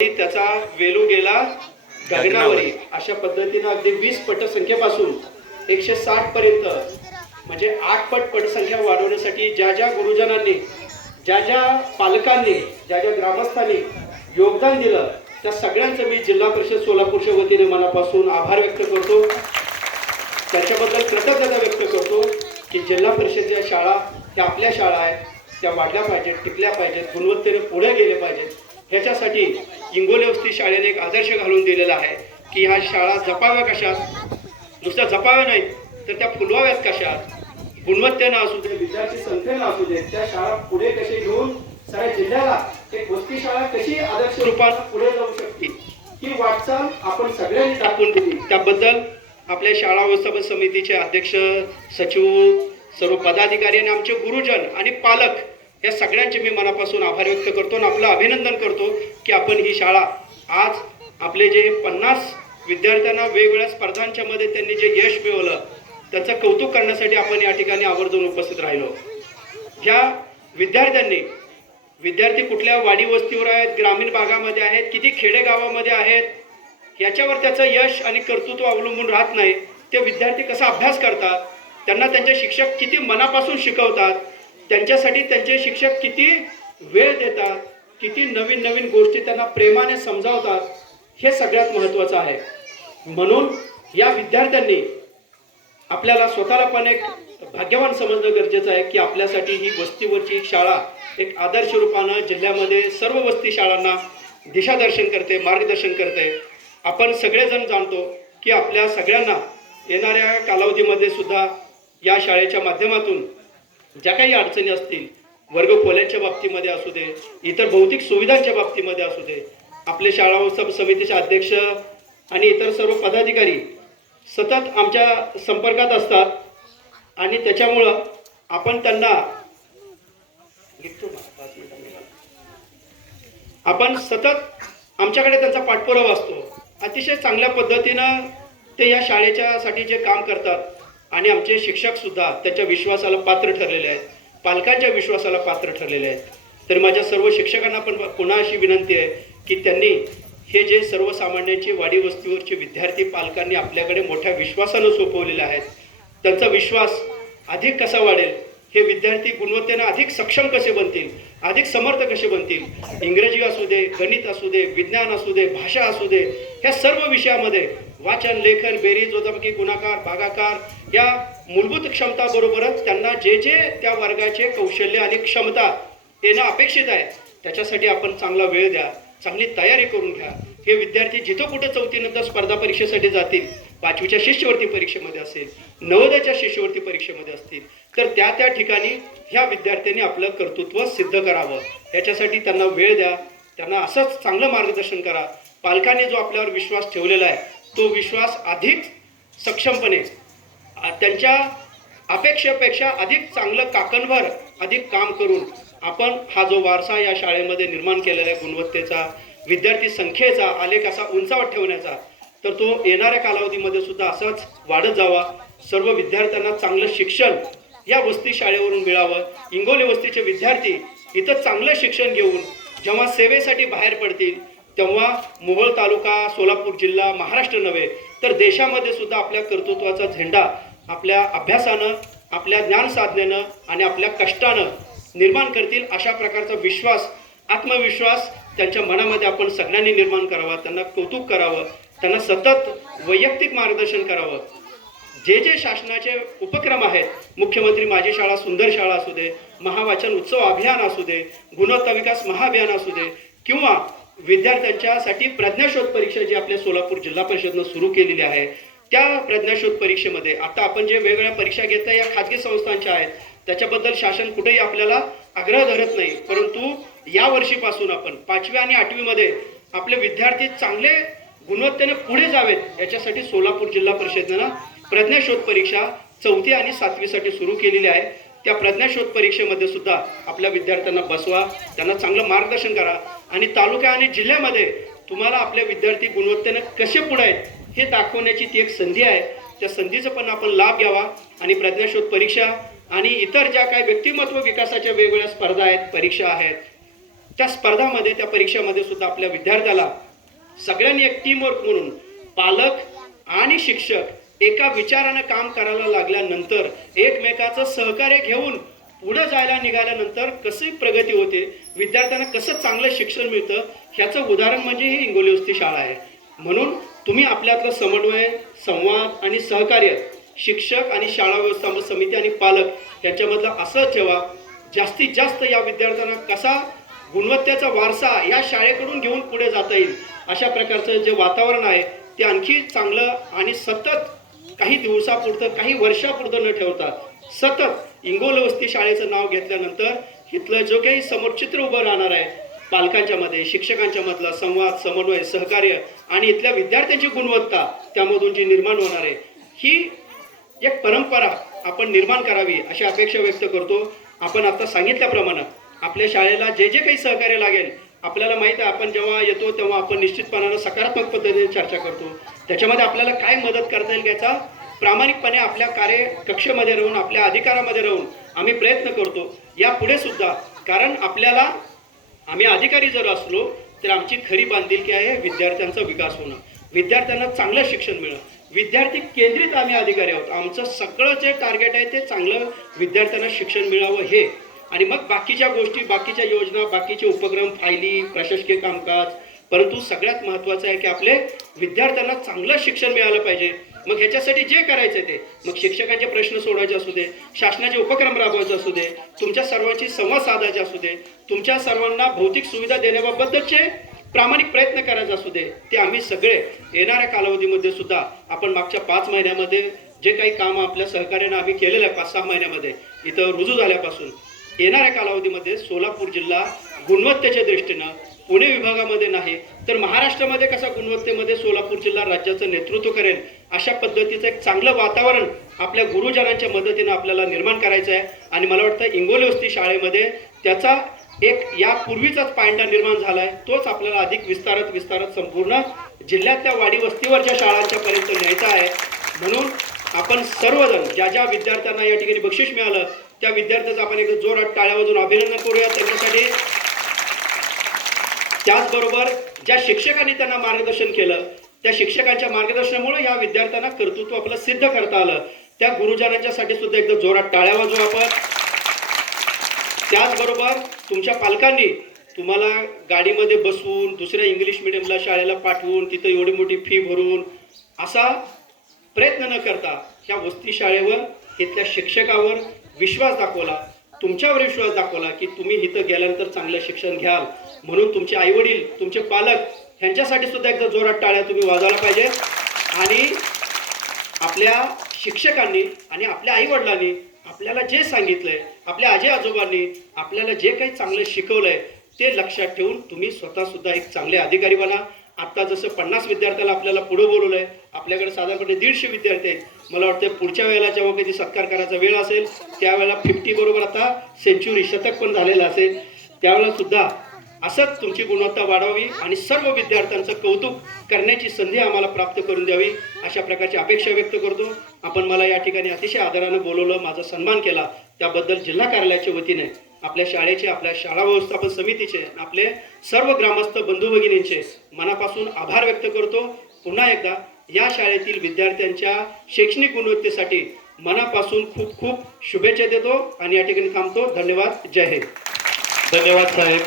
त्याचा वेलू गेला गगनावरी. अशा पद्धतीनं अगदी वीस पटसंख्येपासून एकशे साठ पर्यंत म्हणजे आठ पट पटसंख्या वाढवण्यासाठी ज्या ज्या गुरुजनांनी ज्या ज्या पालकांनी ज्या ज्या ग्रामस्थांनी योगदान दिलं त्या सगळ्यांचं मी जिल्हा परिषद सोलापूरच्या वतीने मनापासून आभार व्यक्त करतो. त्याच्याबद्दल कृतज्ञता व्यक्त करतो की जिल्हा परिषदेच्या शाळा ह्या आपल्या शाळा आहेत त्या वाढल्या पाहिजेत टिकल्या पाहिजेत गुणवत्तेने पुढे गेले पाहिजेत. ह्याच्यासाठी इंगोले वस्ती शाळेने एक आदर्श घालून दिलेला आहे की ह्या शाळा जपाव्या कशात? नुसत्या जपाव्या नाहीत तर त्या फुलवाव्यात कशात? गुणवत्तेनं असू दे विद्यार्थी संख्येनं असू दे त्या शाळा पुढे कसे घेऊन सगळ्या जिल्ह्याला एक वस्ती शाळा कशी आदर्श रूपात पुढे जाऊ शकते? ही वाटचाल आपण सगळ्यांनी टाकून दिली. त्याबद्दल आपल्या शाळा व्यवस्थापन समितीचे अध्यक्ष सचिव सर्व पदाधिकारी आणि आमचे गुरुजन आणि पालक या सगळ्यांचे मी मनापासून आभार व्यक्त करतो आणि आपलं अभिनंदन करतो की आपण ही शाळा आज आपले जे पन्नास विद्यार्थ्यांना वेगवेगळ्या स्पर्धांच्या मध्ये त्यांनी जे यश मिळवलं त्याचं कौतुक करण्यासाठी आपण या ठिकाणी आवर्जून उपस्थित राहिलो. ह्या विद्यार्थ्यांनी विद्यार्थी कुठल्या वाडी वस्तीवर आहेत ग्रामीण भागामध्ये आहेत किती खेडेगावामध्ये आहेत याच्यावर त्याचं यश आणि कर्तृत्व अवलंबून राहत नाही ते विद्यार्थी कसा अभ्यास करतात त्यांना त्यांचे शिक्षक किती मनापासून शिकवतात त्यांच्यासाठी त्यांचे शिक्षक किती वेळ देतात किती नवीन नवीन गोष्टी त्यांना प्रेमाने समजावतात हे सगळ्यात महत्त्वाचं आहे. म्हणून या विद्यार्थ्यांनी आपल्याला स्वतःला पण एक भाग्यवान समजणं गरजेचं आहे की आपल्यासाठी ही वस्तीवरची शाळा एक आदर्श रूपानं जिल्ह्यामध्ये सर्व वस्ती शाळांना दिशादर्शन करते मार्गदर्शन करते. आपण सगळेजण जाणतो की आपल्या सगळ्यांना येणाऱ्या कालावधीमध्ये सुद्धा या शाळेच्या माध्यमातून ज्या काही अडचणी असतील वर्ग खोल्यांच्या बाबतीमध्ये असू दे इतर भौतिक सुविधांच्या बाबतीमध्ये असू दे आपले शाळा उत्सव समितीचे अध्यक्ष आणि इतर सर्व पदाधिकारी सतत आमच्या संपर्कात असतात आणि त्याच्यामुळं आपण त्यांना आपण सतत आमच्याकडे त्यांचा पाठपुरावा असतो. अतिशय चांगल्या पद्धतीनं ते या शाळेच्यासाठी जे काम करतात आणि आमचे शिक्षक सुद्धा त्याच्या विश्वासाला पात्र ठरलेले आहेत. पालकांच्या विश्वासाला पात्र ठरलेले आहेत. तर माझ्या सर्व शिक्षकांना पण पुन्हा अशी विनंती आहे की त्यांनी हे जे सर्वसामान्यांचे वाडी वस्तीवरचे विद्यार्थी पालकांनी आपल्याकडे मोठ्या विश्वासानं सोपवलेले आहेत. त्यांचा विश्वास अधिक कसा वाढेल? हे विद्यार्थी गुणवत्तेनं अधिक सक्षम कसे बनतील? अधिक समर्थ कसे बनतील? इंग्रजी असू दे गणित असू दे विज्ञान असू दे भाषा असू दे ह्या सर्व विषयामध्ये वाचन लेखन बेरीज वजाबाकी गुणाकार भागाकार या मूलभूत क्षमताबरोबरच त्यांना जे जे त्या वर्गाचे कौशल्य आणि क्षमता येणं अपेक्षित आहे त्याच्यासाठी आपण चांगला वेळ द्या चांगली तयारी करून घ्या. हे विद्यार्थी जिथं कुठं चौथीनंतर स्पर्धा परीक्षेसाठी जातील पाचवीच्या शिष्यवृत्ती परीक्षेमध्ये असेल नवोदयाच्या शिष्यवृत्ती परीक्षेमध्ये असतील तर त्या त्या ठिकाणी ह्या विद्यार्थ्यांनी आपलं कर्तृत्व सिद्ध करावं. याच्यासाठी त्यांना वेळ द्या त्यांना असंच चांगलं मार्गदर्शन करा. पालकांनी जो आपल्यावर विश्वास ठेवलेला आहे तो विश्वास अधिक सक्षमपणे त्यांच्या अपेक्षेपेक्षा अधिक चांगलं काकणभर अधिक काम करून आपण हा जो वारसा या शाळेमध्ये निर्माण केलेला आहे गुणवत्तेचा विद्यार्थी संख्येचा आलेख असा उंचावत ठेवण्याचा तर तो येणाऱ्या कालावधीमध्ये सुद्धा असाच वाढत जावा. सर्व विद्यार्थ्यांना चांगलं शिक्षण या वस्ती शाळेवरून मिळावं. इंगोली वस्तीचे विद्यार्थी इथं चांगलं शिक्षण घेऊन जेव्हा सेवेसाठी बाहेर पडतील तेव्हा मोहोळ तालुका सोलापूर जिल्हा महाराष्ट्र नव्हे तर देशामध्ये सुद्धा आपल्या कर्तृत्वाचा झेंडा आपल्या अभ्यासानं आपल्या ज्ञान साधनेनं आणि आपल्या कष्टानं निर्माण करतील अशा प्रकारचा विश्वास आत्मविश्वास त्यांच्या मनामध्ये आपण सगळ्यांनी निर्माण करावा त्यांना कौतुक करावं त्यांना सतत वैयक्तिक मार्गदर्शन करावं. जे जे शासनाचे उपक्रम आहेत मुख्यमंत्री माझी शाळा सुंदर शाळा असू दे महावाचन उत्सव अभियान असू दे गुणवत्ता विकास महाअभियान असू दे किंवा विद्यार्थ्यांच्यासाठी प्रज्ञाशोध परीक्षा जी आपल्या सोलापूर जिल्हा परिषदनं सुरू केलेली आहे त्या प्रज्ञाशोध परीक्षेमध्ये आता आपण जे वेगवेगळ्या परीक्षा घेतल्या या खाजगी संस्थांच्या आहेत. त्याच्याबद्दल शासन कुठेही आपल्याला आग्रह धरत नाही. परंतु या वर्षीपासून आपण पाचवी आणि आठवीमध्ये आपले विद्यार्थी चांगले गुणवत्तेने पुढे जावेत याच्यासाठी सोलापूर जिल्हा परिषदेनं प्रज्ञाशोध परीक्षा चौथी आणि सातवीसाठी सुरू केलेली आहे. त्या प्रज्ञाशोध परीक्षेमध्ये सुद्धा आपल्या विद्यार्थ्यांना बसवा त्यांना चांगलं मार्गदर्शन करा. आणि तालुका आणि जिल्ह्यामध्ये तुम्हाला आपल्या विद्यार्थी गुणवत्तेनं कसे पुढे आहेत हे दाखवण्याची ती एक संधी आहे. त्या संधीचा पण आपण लाभ घ्यावा आणि प्रज्ञाशोध परीक्षा आणि इतर ज्या काही व्यक्तिमत्व विकासाच्या वेगवेगळ्या स्पर्धा आहेत परीक्षा आहेत त्या स्पर्धामध्ये त्या परीक्षामध्ये सुद्धा आपल्या विद्यार्थ्याला सगळ्यांनी एक टीमवर्क म्हणून पालक आणि शिक्षक एका विचारानं काम करायला लागल्यानंतर एकमेकाचं सहकार्य घेऊन पुढे जायला निघाल्यानंतर कशी प्रगती होते विद्यार्थ्यांना कसं चांगलं शिक्षण मिळतं ह्याचं उदाहरण म्हणजे ही हिंगोली वस्ती शाळा आहे. म्हणून तुम्ही आपल्यातलं समन्वय संवाद आणि सहकार्य शिक्षक आणि शाळा व्यवस्थापन समिती आणि पालक यांच्यामधलं असं ठेवा. जास्तीत जास्त या विद्यार्थ्यांना कसा गुणवत्तेचा वारसा या शाळेकडून घेऊन पुढे जाता येईल अशा प्रकारचं जे वातावरण आहे ते आणखी चांगलं आणि सतत काही दिवसापुरतं काही वर्षापुरतं न ठेवता सतत इंगोल वस्ती शाळेचं नाव घेतल्यानंतर इथलं जो काही समोर चित्र उभं राहणार आहे पालकांच्या मध्ये शिक्षकांच्या मधला संवाद समन्वय सहकार्य आणि इथल्या विद्यार्थ्यांची गुणवत्ता त्यामधून जी निर्माण होणार आहे ही एक परंपरा आपण निर्माण करावी अशी अपेक्षा व्यक्त करतो. आपण आता सांगितल्याप्रमाणे आपल्या शाळेला जे जे काही सहकार्य लागेल आपल्याला माहीत आहे आपण जेव्हा येतो तेव्हा आपण निश्चितपणानं सकारात्मक पद्धतीने चर्चा करतो. त्याच्यामध्ये आपल्याला काय मदत करता येईल याचा प्रामाणिकपणे आपल्या कार्य कक्षेमध्ये राहून आपल्या अधिकारामध्ये राहून आम्ही प्रयत्न करतो. यापुढे सुद्धा कारण आपल्याला आम्ही अधिकारी जर असलो तर आमची खरी बांधिलकी आहे विद्यार्थ्यांचा विकास होणं. विद्यार्थ्यांना चांगलं शिक्षण मिळणं. विद्यार्थी केंद्रित आम्ही अधिकारी आहोत. आमचं सगळं जे टार्गेट आहे ते चांगलं विद्यार्थ्यांना शिक्षण मिळावं हे आणि मग बाकीच्या गोष्टी बाकीच्या योजना बाकीचे उपक्रम फायली प्रशासकीय कामकाज परंतु सगळ्यात महत्वाचं आहे की आपले विद्यार्थ्यांना चांगलं शिक्षण मिळालं पाहिजे. मग ह्याच्यासाठी जे करायचं ते. मग शिक्षकांचे प्रश्न सोडवायचे असू दे शासनाचे उपक्रम राबवायचे असू दे तुमच्या सर्वांची संवाद साधायचे असू दे तुमच्या सर्वांना भौतिक सुविधा देण्याबाबतचे प्रामाणिक प्रयत्न करायचे असू दे ते आम्ही सगळे येणाऱ्या कालावधीमध्ये सुद्धा आपण मागच्या पाच महिन्यामध्ये जे काही काम आपल्या सहकार्यानं आम्ही केलेलं आहे पाच सहा महिन्यामध्ये इथं रुजू झाल्यापासून येणाऱ्या कालावधीमध्ये सोलापूर जिल्हा गुणवत्तेच्या दृष्टीनं पुणे विभागामध्ये नाही तर महाराष्ट्रामध्ये कसा गुणवत्तेमध्ये सोलापूर जिल्हा राज्याचं नेतृत्व करेल अशा पद्धतीचं एक चांगलं वातावरण आपल्या गुरुजनांच्या मदतीनं आपल्याला निर्माण करायचं आहे. आणि मला वाटतं इंगोली वस्ती शाळेमध्ये त्याचा एक यापूर्वीचाच पायंडा निर्माण झाला आहे. तोच आपल्याला अधिक विस्तारत विस्तारत संपूर्ण जिल्ह्यातल्या वाडी वस्तीवरच्या शाळांच्या पर्यंत न्यायचा आहे. म्हणून आपण सर्वजण ज्या ज्या विद्यार्थ्यांना या ठिकाणी बक्षीस मिळालं त्या विद्यार्थ्याचं आपण एक जोरात टाळ्या वाजून अभिनंदन करूया. त्यांच्यासाठी त्याचबरोबर ज्या शिक्षकांनी त्यांना मार्गदर्शन केलं त्या शिक्षकांच्या मार्गदर्शनामुळे या विद्यार्थ्यांना कर्तृत्व आपलं सिद्ध करता आलं. त्या गुरुजनांच्यासाठी सुद्धा एकदा जोरात टाळ्या वाजू आपण. त्याचबरोबर तुमच्या पालकांनी तुम्हाला गाडीमध्ये बसवून दुसऱ्या इंग्लिश मिडियमला शाळेला पाठवून तिथं एवढी मोठी फी भरून असा प्रयत्न न करता ह्या वस्ती शाळेवर इथल्या शिक्षकावर विश्वास दाखवला. तुमच्यावर विश्वास दाखवला की तुम्ही इथं गेल्यानंतर चांगलं शिक्षण घ्याल. म्हणून तुमचे आईवडील तुमचे पालक ह्यांच्यासाठी सुद्धा एकदा जोरात टाळ्या तुम्ही वाजवायला पाहिजे. आणि आपल्या शिक्षकांनी आणि आपल्या आईवडिलांनी आपल्याला जे सांगितलंय आपल्या आजी आजोबांनी आपल्याला जे काही चांगलं शिकवलंय ते लक्षात ठेवून तुम्ही स्वतःसुद्धा एक चांगले अधिकारी बना. आता जसं पन्नास विद्यार्थ्याला आपल्याला पुढे आहे आपल्याकडे साधारणपणे दीडशे विद्यार्थी आहेत. मला वाटतं पुढच्या वेळेला जेव्हा कधी सत्कार करायचा वेळ असेल त्यावेळेला फिफ्टी बरोबर आता सेंच्युरी शतक पण झालेलं असेल. त्यावेळेला सुद्धा असंच तुमची गुणवत्ता वाढवावी आणि सर्व विद्यार्थ्यांचं कौतुक करण्याची संधी आम्हाला प्राप्त करून द्यावी अशा प्रकारची अपेक्षा व्यक्त करतो. आपण मला या ठिकाणी अतिशय आदरानं बोलवलं माझा सन्मान केला. त्याबद्दल जिल्हा कार्यालयाच्या वतीने आपल्या शाळेचे आपल्या शाळा व्यवस्थापन समितीचे आपले सर्व ग्रामस्थ बंधू भगिनींचे मनापासून आभार व्यक्त करतो. पुन्हा एकदा या शाळेतील विद्यार्थ्यांच्या शैक्षणिक गुणवत्तेसाठी मनापासून खूप खूप शुभेच्छा देतो आणि या ठिकाणी थांबतो. धन्यवाद. जय हिंद. धन्यवाद साहेब.